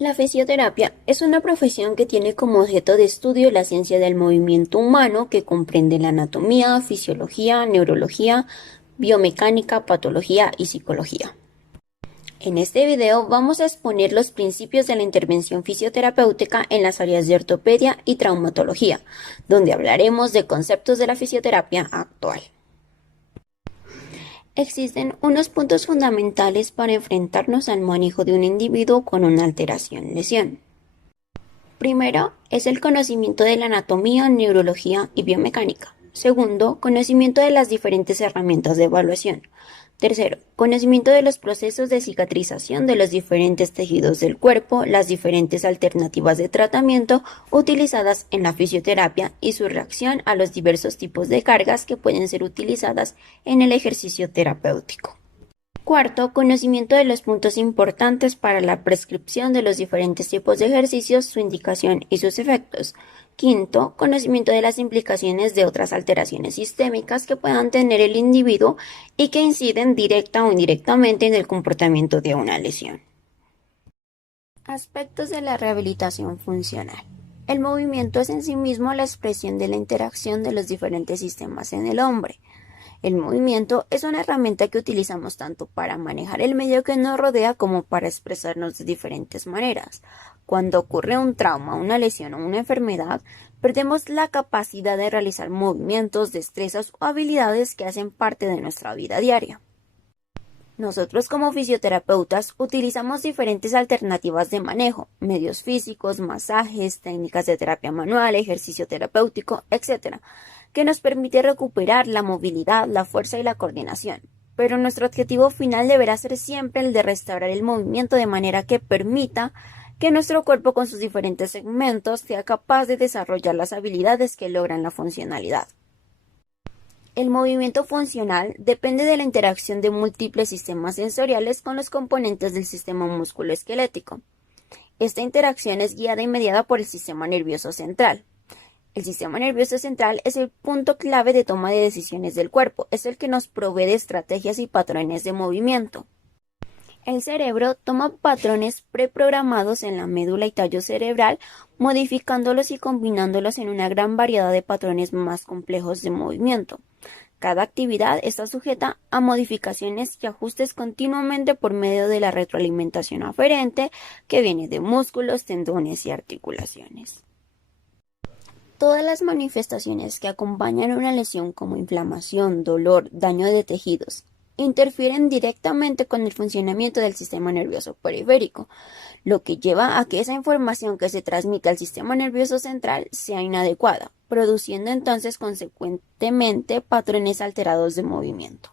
La fisioterapia es una profesión que tiene como objeto de estudio la ciencia del movimiento humano que comprende la anatomía, fisiología, neurología, biomecánica, patología y psicología. En este video vamos a exponer los principios de la intervención fisioterapéutica en las áreas de ortopedia y traumatología, donde hablaremos de conceptos de la fisioterapia actual. Existen unos puntos fundamentales para enfrentarnos al manejo de un individuo con una alteración-lesión. Primero, es el conocimiento de la anatomía, neurología y biomecánica. Segundo, conocimiento de las diferentes herramientas de evaluación. Tercero, conocimiento de los procesos de cicatrización de los diferentes tejidos del cuerpo, las diferentes alternativas de tratamiento utilizadas en la fisioterapia y su reacción a los diversos tipos de cargas que pueden ser utilizadas en el ejercicio terapéutico. Cuarto, conocimiento de los puntos importantes para la prescripción de los diferentes tipos de ejercicios, su indicación y sus efectos. Quinto, conocimiento de las implicaciones de otras alteraciones sistémicas que puedan tener el individuo y que inciden directa o indirectamente en el comportamiento de una lesión. Aspectos de la rehabilitación funcional. El movimiento es en sí mismo la expresión de la interacción de los diferentes sistemas en el hombre. El movimiento es una herramienta que utilizamos tanto para manejar el medio que nos rodea como para expresarnos de diferentes maneras. Cuando ocurre un trauma, una lesión o una enfermedad, perdemos la capacidad de realizar movimientos, destrezas o habilidades que hacen parte de nuestra vida diaria. Nosotros como fisioterapeutas utilizamos diferentes alternativas de manejo, medios físicos, masajes, técnicas de terapia manual, ejercicio terapéutico, etc., que nos permite recuperar la movilidad, la fuerza y la coordinación. Pero nuestro objetivo final deberá ser siempre el de restaurar el movimiento de manera que permita que nuestro cuerpo con sus diferentes segmentos sea capaz de desarrollar las habilidades que logran la funcionalidad. El movimiento funcional depende de la interacción de múltiples sistemas sensoriales con los componentes del sistema musculoesquelético. Esta interacción es guiada y mediada por el sistema nervioso central. El sistema nervioso central es el punto clave de toma de decisiones del cuerpo, es el que nos provee de estrategias y patrones de movimiento. El cerebro toma patrones preprogramados en la médula y tallo cerebral, modificándolos y combinándolos en una gran variedad de patrones más complejos de movimiento. Cada actividad está sujeta a modificaciones y ajustes continuamente por medio de la retroalimentación aferente que viene de músculos, tendones y articulaciones. Todas las manifestaciones que acompañan una lesión como inflamación, dolor, daño de tejidos, interfieren directamente con el funcionamiento del sistema nervioso periférico, lo que lleva a que esa información que se transmite al sistema nervioso central sea inadecuada, produciendo entonces consecuentemente patrones alterados de movimiento.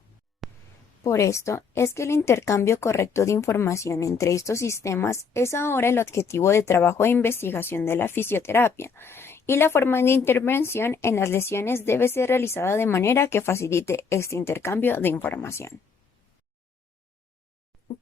Por esto es que el intercambio correcto de información entre estos sistemas es ahora el objetivo de trabajo e investigación de la fisioterapia, y la forma de intervención en las lesiones debe ser realizada de manera que facilite este intercambio de información.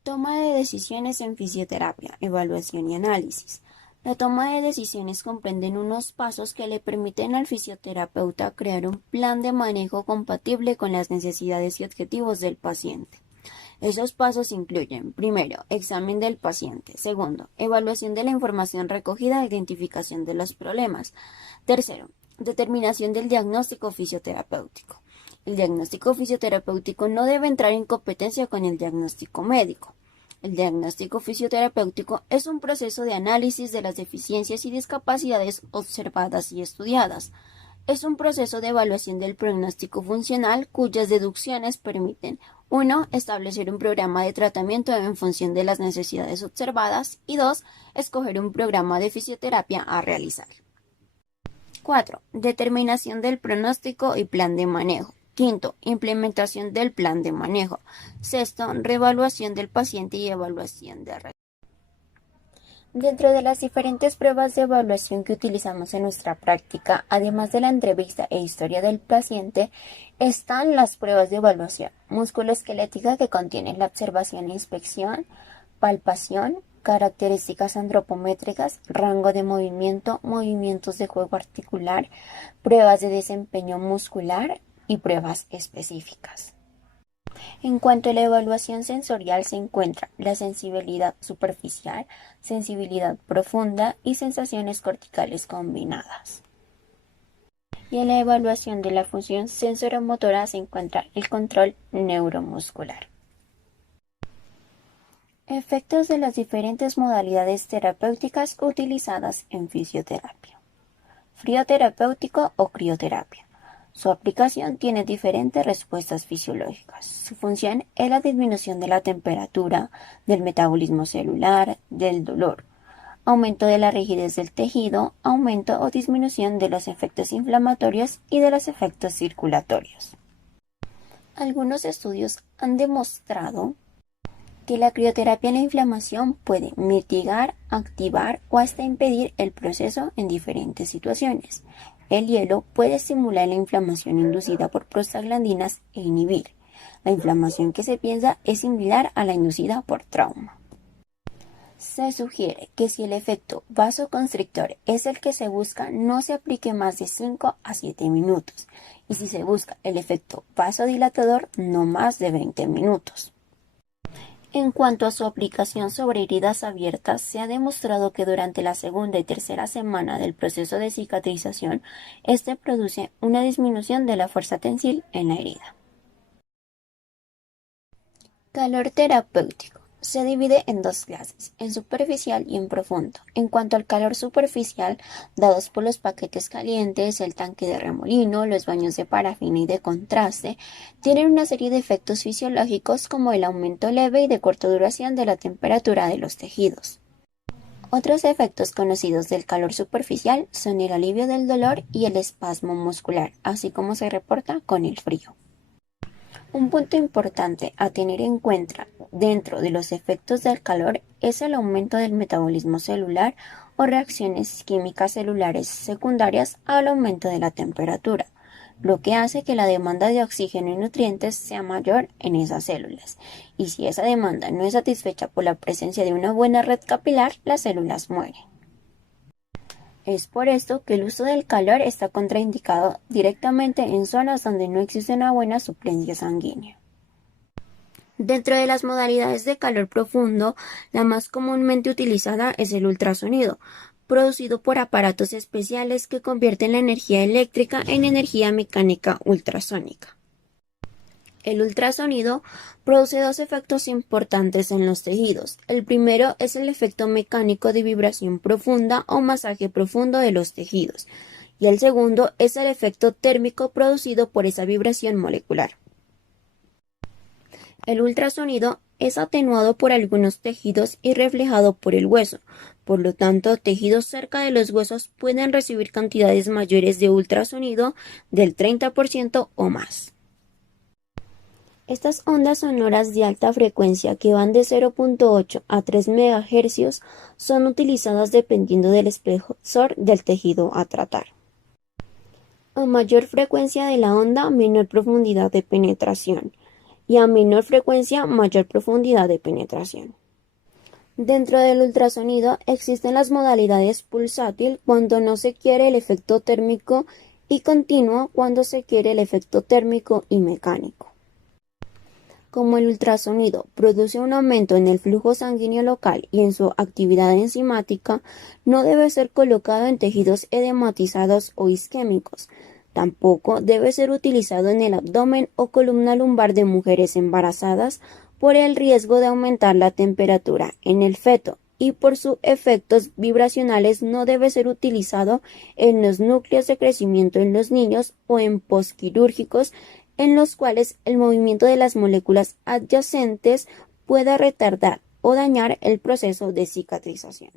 Toma de decisiones en fisioterapia, evaluación y análisis. La toma de decisiones comprenden unos pasos que le permiten al fisioterapeuta crear un plan de manejo compatible con las necesidades y objetivos del paciente. Esos pasos incluyen, primero, examen del paciente; segundo, evaluación de la información recogida e identificación de los problemas; tercero, determinación del diagnóstico fisioterapéutico. El diagnóstico fisioterapéutico no debe entrar en competencia con el diagnóstico médico. El diagnóstico fisioterapéutico es un proceso de análisis de las deficiencias y discapacidades observadas y estudiadas. Es un proceso de evaluación del pronóstico funcional cuyas deducciones permiten: 1. Establecer un programa de tratamiento en función de las necesidades observadas, y 2. Escoger un programa de fisioterapia a realizar. 4. Determinación del pronóstico y plan de manejo. Quinto, implementación del plan de manejo. Sexto, reevaluación del paciente y evaluación de resultados. Dentro de las diferentes pruebas de evaluación que utilizamos en nuestra práctica, además de la entrevista e historia del paciente, están las pruebas de evaluación musculoesquelética, que contienen la observación e inspección, palpación, características antropométricas, rango de movimiento, movimientos de juego articular, pruebas de desempeño muscular y pruebas específicas. En cuanto a la evaluación sensorial se encuentra la sensibilidad superficial, sensibilidad profunda y sensaciones corticales combinadas. Y en la evaluación de la función sensoromotora se encuentra el control neuromuscular. Efectos de las diferentes modalidades terapéuticas utilizadas en fisioterapia. Frío terapéutico o crioterapia. Su aplicación tiene diferentes respuestas fisiológicas. Su función es la disminución de la temperatura, del metabolismo celular, del dolor, aumento de la rigidez del tejido, aumento o disminución de los efectos inflamatorios y de los efectos circulatorios. Algunos estudios han demostrado que la crioterapia en la inflamación puede mitigar, activar o hasta impedir el proceso en diferentes situaciones. El hielo puede estimular la inflamación inducida por prostaglandinas e inhibir. La inflamación que se piensa es similar a la inducida por trauma. Se sugiere que si el efecto vasoconstrictor es el que se busca, no se aplique más de 5 a 7 minutos, y si se busca el efecto vasodilatador, no más de 20 minutos. En cuanto a su aplicación sobre heridas abiertas, se ha demostrado que durante la segunda y tercera semana del proceso de cicatrización, este produce una disminución de la fuerza tensil en la herida. Calor terapéutico. Se divide en dos clases, en superficial y en profundo. En cuanto al calor superficial, dados por los paquetes calientes, el tanque de remolino, los baños de parafina y de contraste, tienen una serie de efectos fisiológicos como el aumento leve y de corta duración de la temperatura de los tejidos. Otros efectos conocidos del calor superficial son el alivio del dolor y el espasmo muscular, así como se reporta con el frío. Un punto importante a tener en cuenta dentro de los efectos del calor es el aumento del metabolismo celular o reacciones químicas celulares secundarias al aumento de la temperatura, lo que hace que la demanda de oxígeno y nutrientes sea mayor en esas células. Y si esa demanda no es satisfecha por la presencia de una buena red capilar, las células mueren. Es por esto que el uso del calor está contraindicado directamente en zonas donde no existe una buena suplencia sanguínea. Dentro de las modalidades de calor profundo, la más comúnmente utilizada es el ultrasonido, producido por aparatos especiales que convierten la energía eléctrica en energía mecánica ultrasónica. El ultrasonido produce dos efectos importantes en los tejidos. El primero es el efecto mecánico de vibración profunda o masaje profundo de los tejidos, y el segundo es el efecto térmico producido por esa vibración molecular. El ultrasonido es atenuado por algunos tejidos y reflejado por el hueso. Por lo tanto, tejidos cerca de los huesos pueden recibir cantidades mayores de ultrasonido del 30% o más. Estas ondas sonoras de alta frecuencia, que van de 0.8 a 3 MHz, son utilizadas dependiendo del espesor del tejido a tratar. A mayor frecuencia de la onda, menor profundidad de penetración, y a menor frecuencia, mayor profundidad de penetración. Dentro del ultrasonido existen las modalidades pulsátil, cuando no se quiere el efecto térmico, y continuo, cuando se quiere el efecto térmico y mecánico. Como el ultrasonido produce un aumento en el flujo sanguíneo local y en su actividad enzimática, no debe ser colocado en tejidos edematizados o isquémicos. Tampoco debe ser utilizado en el abdomen o columna lumbar de mujeres embarazadas por el riesgo de aumentar la temperatura en el feto, y por sus efectos vibracionales no debe ser utilizado en los núcleos de crecimiento en los niños o en posquirúrgicos en los cuales el movimiento de las moléculas adyacentes pueda retardar o dañar el proceso de cicatrización.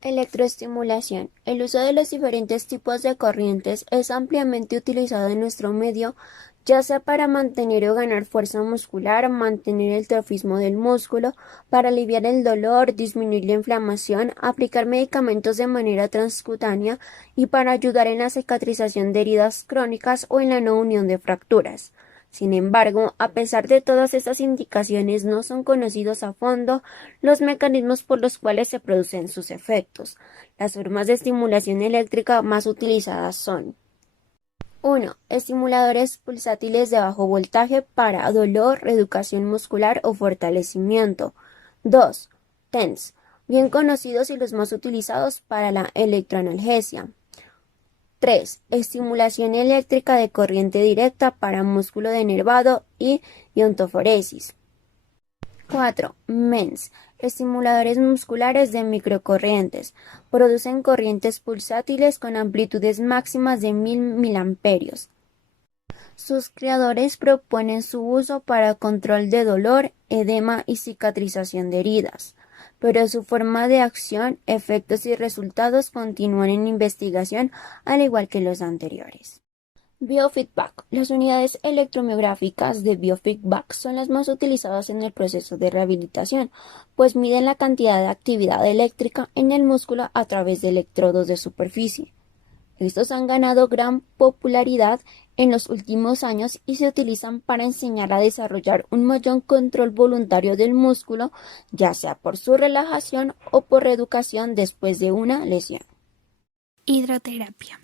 Electroestimulación. El uso de los diferentes tipos de corrientes es ampliamente utilizado en nuestro medio, ya sea para mantener o ganar fuerza muscular, mantener el trofismo del músculo, para aliviar el dolor, disminuir la inflamación, aplicar medicamentos de manera transcutánea y para ayudar en la cicatrización de heridas crónicas o en la no unión de fracturas. Sin embargo, a pesar de todas estas indicaciones, no son conocidos a fondo los mecanismos por los cuales se producen sus efectos. Las formas de estimulación eléctrica más utilizadas son 1. Estimuladores pulsátiles de bajo voltaje para dolor, reeducación muscular o fortalecimiento. 2. TENS, bien conocidos y los más utilizados para la electroanalgesia. 3. Estimulación eléctrica de corriente directa para músculo denervado y iontoforesis. 4. MENS, estimuladores musculares de microcorrientes. Producen corrientes pulsátiles con amplitudes máximas de 1000 miliamperios. Sus creadores proponen su uso para control de dolor, edema y cicatrización de heridas, pero su forma de acción, efectos y resultados continúan en investigación al igual que los anteriores. Biofeedback. Las unidades electromiográficas de biofeedback son las más utilizadas en el proceso de rehabilitación, pues miden la cantidad de actividad eléctrica en el músculo a través de electrodos de superficie. Estos han ganado gran popularidad en los últimos años y se utilizan para enseñar a desarrollar un mayor control voluntario del músculo, ya sea por su relajación o por reeducación después de una lesión. Hidroterapia.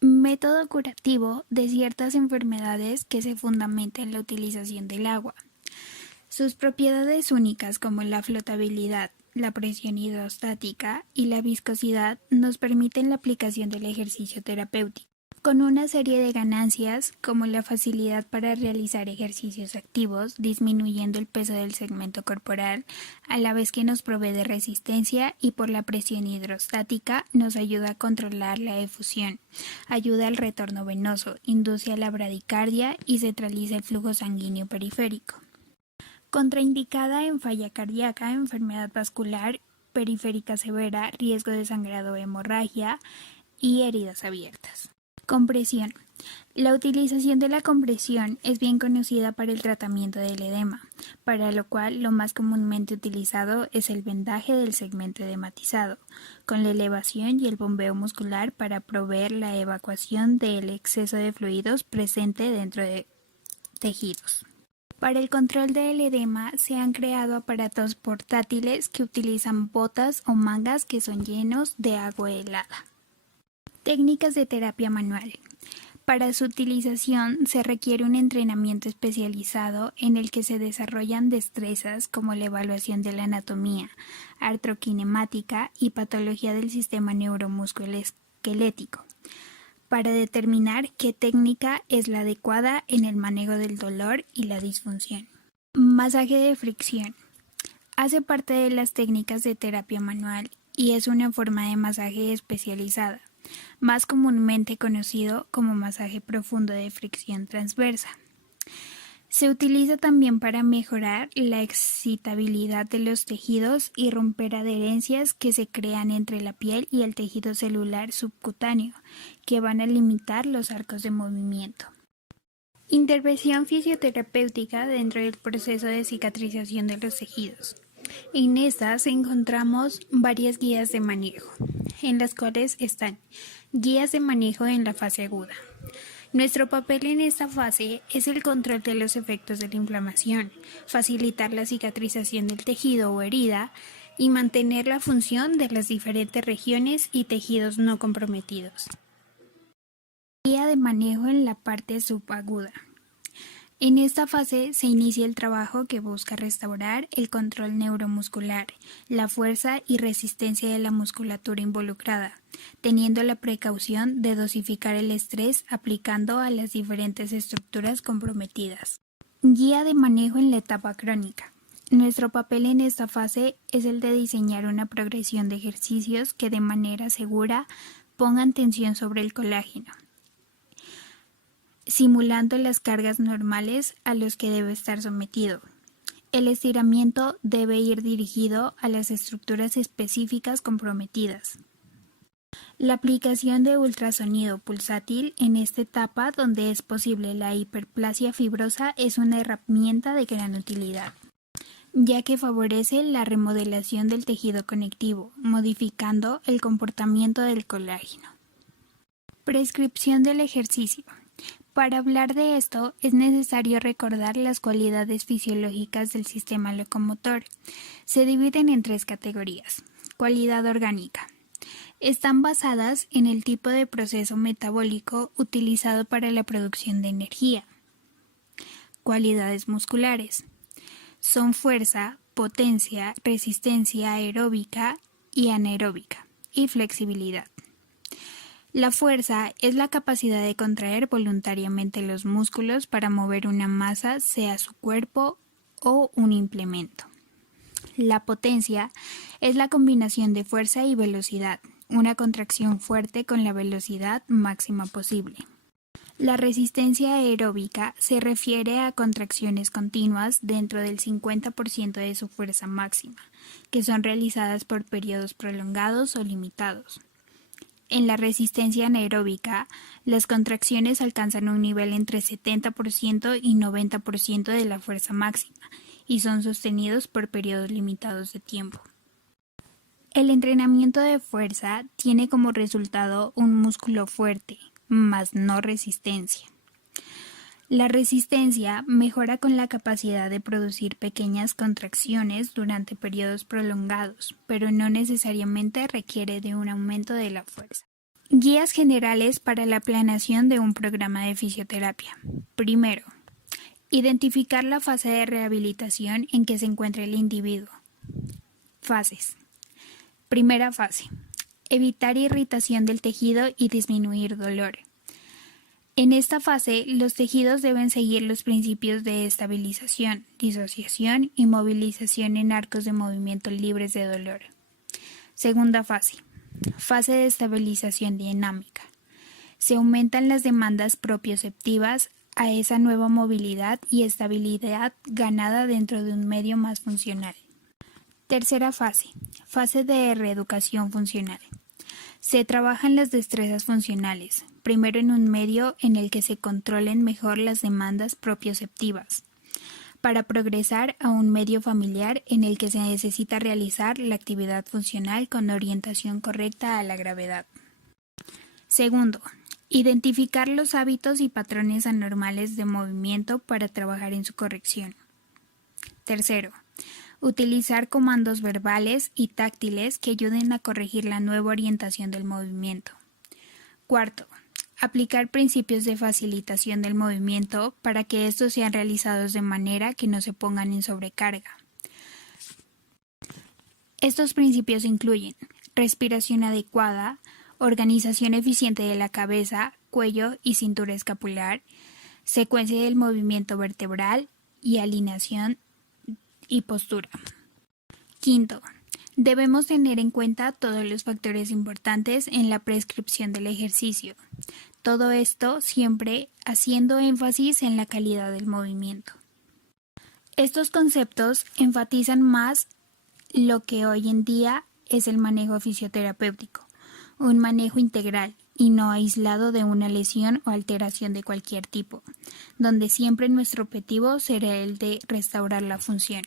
Método curativo de ciertas enfermedades que se fundamenta en la utilización del agua. Sus propiedades únicas como la flotabilidad, la presión hidrostática y la viscosidad nos permiten la aplicación del ejercicio terapéutico, con una serie de ganancias como la facilidad para realizar ejercicios activos, disminuyendo el peso del segmento corporal, a la vez que nos provee de resistencia y por la presión hidrostática nos ayuda a controlar la efusión, ayuda al retorno venoso, induce a la bradicardia y centraliza el flujo sanguíneo periférico. Contraindicada en falla cardíaca, enfermedad vascular periférica severa, riesgo de sangrado o hemorragia y heridas abiertas. Compresión. La utilización de la compresión es bien conocida para el tratamiento del edema, para lo cual lo más comúnmente utilizado es el vendaje del segmento edematizado, con la elevación y el bombeo muscular para proveer la evacuación del exceso de fluidos presente dentro de tejidos. Para el control del edema se han creado aparatos portátiles que utilizan botas o mangas que son llenos de agua helada. Técnicas de terapia manual. Para su utilización se requiere un entrenamiento especializado en el que se desarrollan destrezas como la evaluación de la anatomía, artroquinemática y patología del sistema neuromusculoesquelético, para determinar qué técnica es la adecuada en el manejo del dolor y la disfunción. Masaje de fricción. Hace parte de las técnicas de terapia manual y es una forma de masaje especializada, más comúnmente conocido como masaje profundo de fricción transversa. Se utiliza también para mejorar la excitabilidad de los tejidos y romper adherencias que se crean entre la piel y el tejido celular subcutáneo, que van a limitar los arcos de movimiento. Intervención fisioterapéutica dentro del proceso de cicatrización de los tejidos. En estas encontramos varias guías de manejo, en las cuales están guías de manejo en la fase aguda. Nuestro papel en esta fase es el control de los efectos de la inflamación, facilitar la cicatrización del tejido o herida y mantener la función de las diferentes regiones y tejidos no comprometidos. Guía de manejo en la parte subaguda. En esta fase se inicia el trabajo que busca restaurar el control neuromuscular, la fuerza y resistencia de la musculatura involucrada, teniendo la precaución de dosificar el estrés aplicando a las diferentes estructuras comprometidas. Guía de manejo en la etapa crónica. Nuestro papel en esta fase es el de diseñar una progresión de ejercicios que de manera segura pongan tensión sobre el colágeno, simulando las cargas normales a los que debe estar sometido. El estiramiento debe ir dirigido a las estructuras específicas comprometidas. La aplicación de ultrasonido pulsátil en esta etapa donde es posible la hiperplasia fibrosa es una herramienta de gran utilidad, ya que favorece la remodelación del tejido conectivo, modificando el comportamiento del colágeno. Prescripción del ejercicio. Para hablar de esto es necesario recordar las cualidades fisiológicas del sistema locomotor. Se dividen en tres categorías. Cualidad orgánica. Están basadas en el tipo de proceso metabólico utilizado para la producción de energía. Cualidades musculares. Son fuerza, potencia, resistencia aeróbica y anaeróbica y flexibilidad. La fuerza es la capacidad de contraer voluntariamente los músculos para mover una masa, sea su cuerpo o un implemento. La potencia es la combinación de fuerza y velocidad, una contracción fuerte con la velocidad máxima posible. La resistencia aeróbica se refiere a contracciones continuas dentro del 50% de su fuerza máxima, que son realizadas por periodos prolongados o limitados. En la resistencia anaeróbica, las contracciones alcanzan un nivel entre 70% y 90% de la fuerza máxima y son sostenidos por periodos limitados de tiempo. El entrenamiento de fuerza tiene como resultado un músculo fuerte, mas no resistencia. La resistencia mejora con la capacidad de producir pequeñas contracciones durante periodos prolongados, pero no necesariamente requiere de un aumento de la fuerza. Guías generales para la planeación de un programa de fisioterapia. Primero, identificar la fase de rehabilitación en que se encuentra el individuo. Fases. Primera fase. Evitar irritación del tejido y disminuir dolor. En esta fase, los tejidos deben seguir los principios de estabilización, disociación y movilización en arcos de movimiento libres de dolor. Segunda fase. Fase de estabilización dinámica. Se aumentan las demandas propioceptivas a esa nueva movilidad y estabilidad ganada dentro de un medio más funcional. Tercera fase. Fase de reeducación funcional. Se trabajan las destrezas funcionales, primero en un medio en el que se controlen mejor las demandas propioceptivas, para progresar a un medio familiar en el que se necesita realizar la actividad funcional con orientación correcta a la gravedad. Segundo, identificar los hábitos y patrones anormales de movimiento para trabajar en su corrección. Tercero, utilizar comandos verbales y táctiles que ayuden a corregir la nueva orientación del movimiento. Cuarto, aplicar principios de facilitación del movimiento para que estos sean realizados de manera que no se pongan en sobrecarga. Estos principios incluyen respiración adecuada, organización eficiente de la cabeza, cuello y cintura escapular, secuencia del movimiento vertebral y alineación y postura. Quinto, debemos tener en cuenta todos los factores importantes en la prescripción del ejercicio. Todo esto siempre haciendo énfasis en la calidad del movimiento. Estos conceptos enfatizan más lo que hoy en día es el manejo fisioterapéutico, un manejo integral y no aislado de una lesión o alteración de cualquier tipo, donde siempre nuestro objetivo será el de restaurar la función.